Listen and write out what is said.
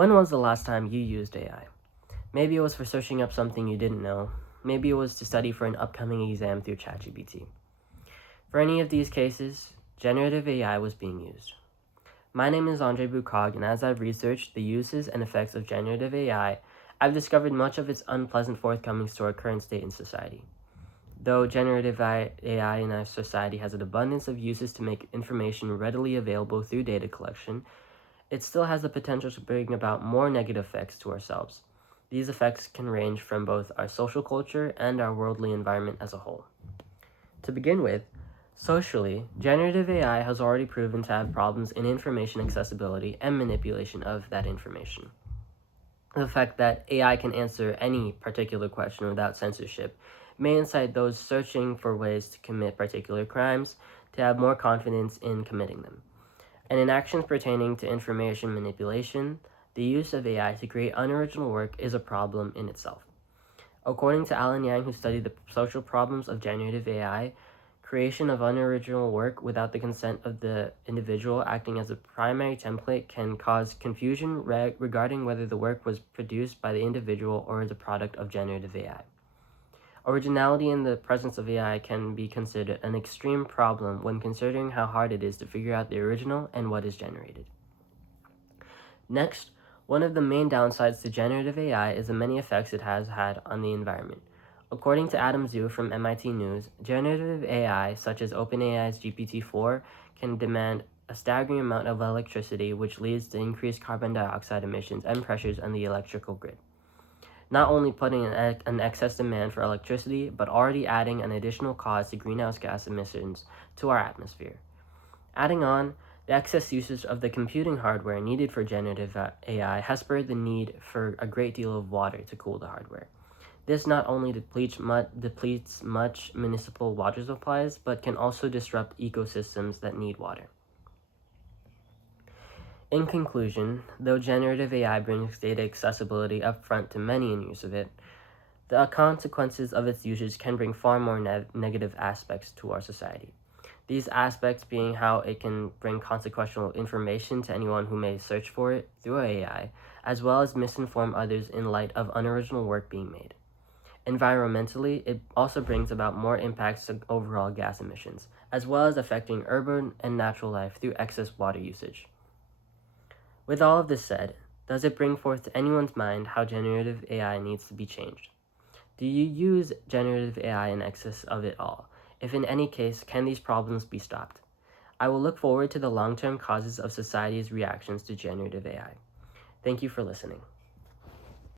When was the last time you used AI? Maybe it was for searching up something you didn't know. Maybe it was to study for an upcoming exam through ChatGPT. For any of these cases, generative AI was being used. My name is Andre Bukog, and as I've researched the uses and effects of generative AI, I've discovered much of its unpleasant forthcomings to our current state in society. Though generative AI in our society has an abundance of uses to make information readily available through data collection, it still has the potential to bring about more negative effects to ourselves. These effects can range from both our social culture and our worldly environment as a whole. To begin with, socially, generative AI has already proven to have problems in information accessibility and manipulation of that information. The fact that AI can answer any particular question without censorship may incite those searching for ways to commit particular crimes to have more confidence in committing them. And in actions pertaining to information manipulation, the use of AI to create unoriginal work is a problem in itself. According to Alan Yang, who studied the social problems of generative AI, creation of unoriginal work without the consent of the individual acting as a primary template can cause confusion regarding whether the work was produced by the individual or is a product of generative AI. Originality in the presence of AI can be considered an extreme problem when considering how hard it is to figure out the original and what is generated. Next, one of the main downsides to generative AI is the many effects it has had on the environment. According to Adam Zhu from MIT News, generative AI, such as OpenAI's GPT-4, can demand a staggering amount of electricity, which leads to increased carbon dioxide emissions and pressures on the electrical grid. Not only putting an excess demand for electricity, but already adding an additional cost to greenhouse gas emissions to our atmosphere. Adding on, the excess usage of the computing hardware needed for generative AI has spurred the need for a great deal of water to cool the hardware. This not only depletes much municipal water supplies, but can also disrupt ecosystems that need water. In conclusion, though generative AI brings data accessibility upfront to many in use of it, the consequences of its usage can bring far more negative aspects to our society. These aspects being how it can bring consequential information to anyone who may search for it through AI, as well as misinform others in light of unoriginal work being made. Environmentally, it also brings about more impacts to overall gas emissions, as well as affecting urban and natural life through excess water usage. With all of this said, does it bring forth to anyone's mind how generative AI needs to be changed? Do you use generative AI in excess of it all? If in any case, can these problems be stopped? I will look forward to the long-term causes of society's reactions to generative AI. Thank you for listening.